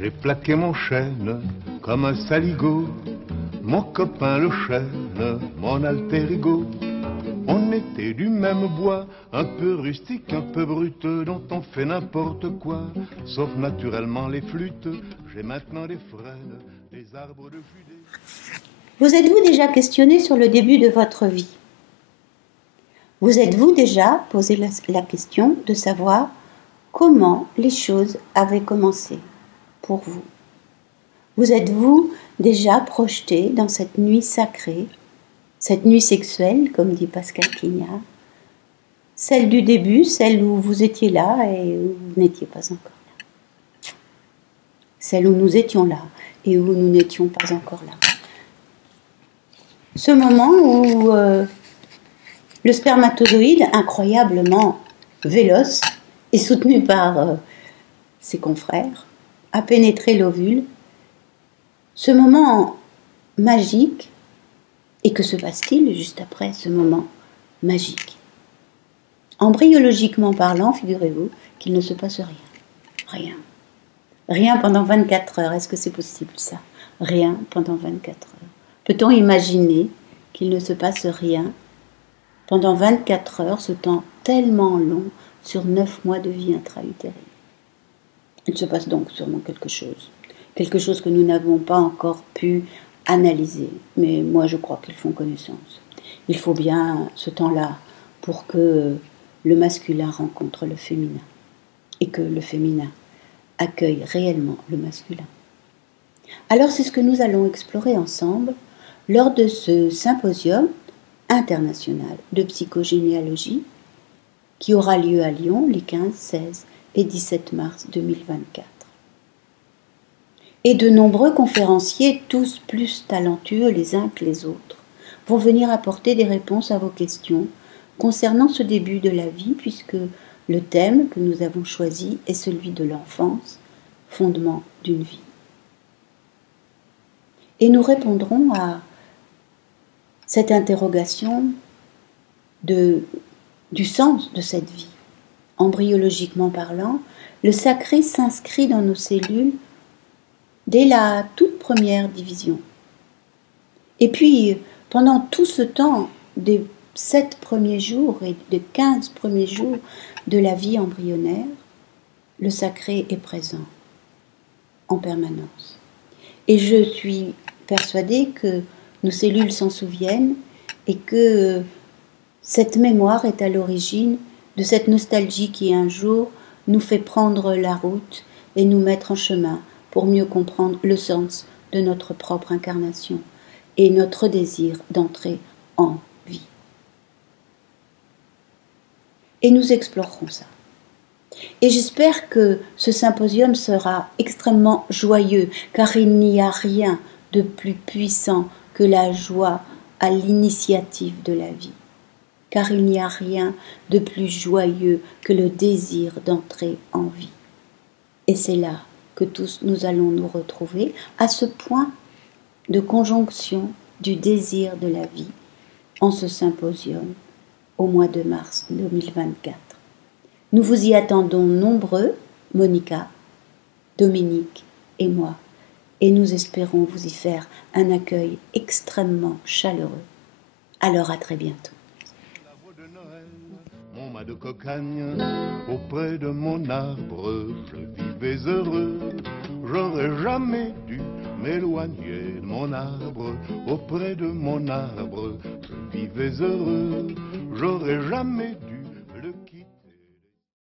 J'ai plaqué mon chêne comme un saligot, mon copain le chêne, mon alter ego. On était du même bois, un peu rustique, un peu brut, dont on fait n'importe quoi, sauf naturellement les flûtes. J'ai maintenant des frênes, des arbres de Judée. Vous êtes-vous déjà questionné sur le début de votre vie? Vous êtes-vous déjà posé la question de savoir comment les choses avaient commencé pour vous? Vous êtes-vous déjà projeté dans cette nuit sacrée, cette nuit sexuelle, comme dit Pascal Quignard, celle du début, celle où vous étiez là et où vous n'étiez pas encore là, celle où nous étions là et où nous n'étions pas encore là. Ce moment où le spermatozoïde, incroyablement véloce et soutenu par ses confrères, a pénétré l'ovule. Ce moment magique, et que se passe-t-il juste après ce moment magique? Embryologiquement parlant, figurez-vous qu'il ne se passe rien. Rien. Rien pendant 24 heures. Est-ce que c'est possible ça? Rien pendant 24 heures. Peut-on imaginer qu'il ne se passe rien pendant 24 heures, ce temps tellement long sur 9 mois de vie intra-utérine? Il se passe donc sûrement quelque chose que nous n'avons pas encore pu analyser, mais moi je crois qu'ils font connaissance. Il faut bien ce temps-là pour que le masculin rencontre le féminin et que le féminin accueille réellement le masculin. Alors c'est ce que nous allons explorer ensemble lors de ce symposium international de psychogénéalogie qui aura lieu à Lyon les 15, 16 et 17 mars 2024. Et de nombreux conférenciers, tous plus talentueux les uns que les autres, vont venir apporter des réponses à vos questions concernant ce début de la vie, puisque le thème que nous avons choisi est celui de l'enfance, fondement d'une vie. Et nous répondrons à cette interrogation du sens de cette vie. Embryologiquement parlant, le sacré s'inscrit dans nos cellules dès la toute première division. Et puis, pendant tout ce temps, des 7 premiers jours et des 15 premiers jours de la vie embryonnaire, le sacré est présent en permanence. Et je suis persuadée que nos cellules s'en souviennent et que cette mémoire est à l'origine de cette nostalgie qui un jour nous fait prendre la route et nous mettre en chemin pour mieux comprendre le sens de notre propre incarnation et notre désir d'entrer en vie. Et nous explorerons ça. Et j'espère que ce symposium sera extrêmement joyeux, car il n'y a rien de plus puissant que la joie à l'initiative de la vie. Car il n'y a rien de plus joyeux que le désir d'entrer en vie. Et c'est là que tous nous allons nous retrouver, à ce point de conjonction du désir de la vie en ce symposium au mois de mars 2024. Nous vous y attendons nombreux, Monica, Dominique et moi, et nous espérons vous y faire un accueil extrêmement chaleureux. Alors à très bientôt. Mon mât de cocagne, auprès de mon arbre, je vivais heureux. J'aurais jamais dû m'éloigner de mon arbre, auprès de mon arbre, je vivais heureux. J'aurais jamais